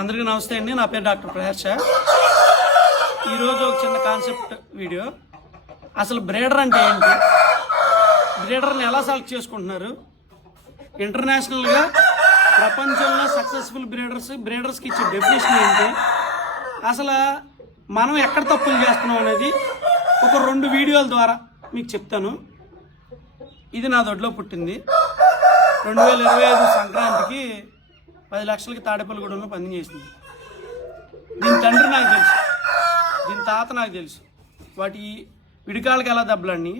అందరికీ నమస్తే అండి. నా పేరు డాక్టర్ ప్రహర్ష. ఈరోజు ఒక చిన్న కాన్సెప్ట్ వీడియో. అసలు బ్రీడర్ అంటే ఏంటి, బ్రీడర్ని ఎలా సెలెక్ట్ చేసుకుంటున్నారు, ఇంటర్నేషనల్గా ప్రపంచంలో సక్సెస్ఫుల్ బ్రీడర్స్కి ఇచ్చే డెఫినేషన్ ఏంటి, అసలు మనం ఎక్కడ తప్పులు చేస్తున్నాం అనేది ఒక 2 వీడియోల ద్వారా మీకు చెప్తాను. ఇది నా దొడ్లో పుట్టింది. 2025 సంక్రాంతికి 10 లక్షలకి తాడేపల్లిగూడెంలో పందెం చేసింది. దీని తండ్రి నాకు తెలుసు, దీని తాత నాకు తెలుసు. వాటి విడికాళ్ళకి ఎలా దెబ్బలండి,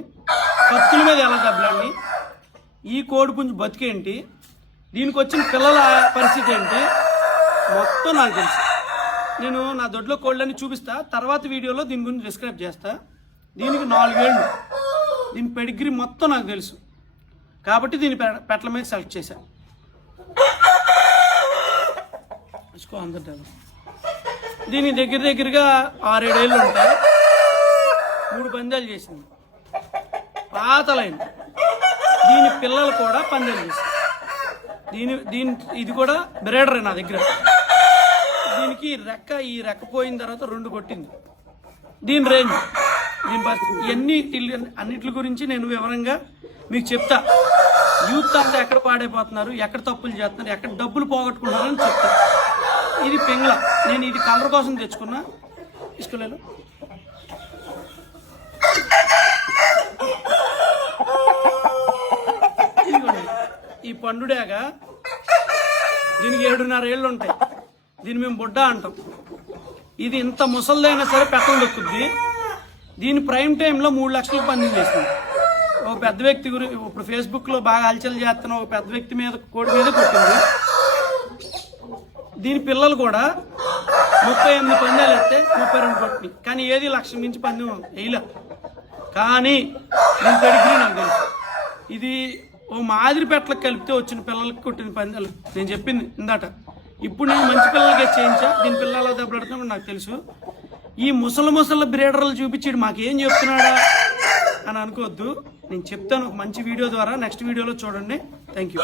కత్తుల మీద ఎలా దెబ్బలండి, ఈ కోడిపుంజు బతికేంటి, దీనికి వచ్చిన పిల్లల పరిస్థితి ఏంటి, మొత్తం నాకు తెలుసు. నేను నా దొడ్లో కోళ్ళని చూపిస్తా, తర్వాత వీడియోలో దీని గురించి డిస్క్రైబ్ చేస్తా. దీనికి 4 ఏళ్ళు, దీని పెడిగ్రీ మొత్తం నాకు తెలుసు. కాబట్టి దీని పెట్టల మీద సెలెక్ట్ చేశాను. దీని దగ్గరగా 6-7 ఏళ్ళు ఉంటాయి. 3 పందాలు చేసింది, పాతలైన. దీని పిల్లలు కూడా పందాలు చేసింది. ఇది కూడా బ్రీడర్ నా దగ్గర. దీనికి ఈ రెక్క పోయిన తర్వాత 2 కొట్టింది. దీని రేంజ్, దీని పరిస్థితి, అన్నిటి గురించి నేను వివరంగా మీకు చెప్తా. యూత్ అంతా ఎక్కడ పాడైపోతున్నారు, ఎక్కడ తప్పులు చేస్తున్నారు, ఎక్కడ డబ్బులు పోగొట్టుకుంటున్నారని చెప్తా. ఇది పెంగ్ల. నేను ఇది కలర్ కోసం తెచ్చుకున్నా. తీసుకోలేదు. ఈ పండుడాగా దీనికి 7.5 ఏళ్ళు ఉంటాయి. దీన్ని మేము బుడ్డ అంటాం. ఇది ఇంత ముసలిదైనా సరే పెట్టలు దొక్కుద్ది. దీని ప్రైమ్ టైంలో 3 లక్షలకు పందెం చేసింది. ఒక పెద్ద వ్యక్తి ఇప్పుడు ఫేస్బుక్లో బాగా హల్చల్ చేస్తున్న ఒక పెద్ద వ్యక్తి మీద, కోడి మీద కొట్టింది. దీని పిల్లలు కూడా 38 పందాలు వేస్తే 32 కొట్టినాయి. కానీ ఏది 1 లక్ష మించి పందెం వేయలే. కానీ దీని పెడిగ్రీ నాకు తెలుసు. ఇది ఓ మాదిరి పెట్టలకు కలిపితే వచ్చిన పిల్లలకి కొట్టిన పందాలు నేను చెప్పింది ఇందాట. ఇప్పుడు నేను మంచి పిల్లలకే చేయించా. దీని పిల్లలు దెబ్బలాడుతున్నా నాకు తెలుసు. ఈ ముసలి బ్రీడర్లు చూపించి మాకేం చెప్తున్నాడా అని అనుకోవద్దు. నేను చెప్తాను ఒక మంచి వీడియో ద్వారా. నెక్స్ట్ వీడియోలో చూడండి. Thank you.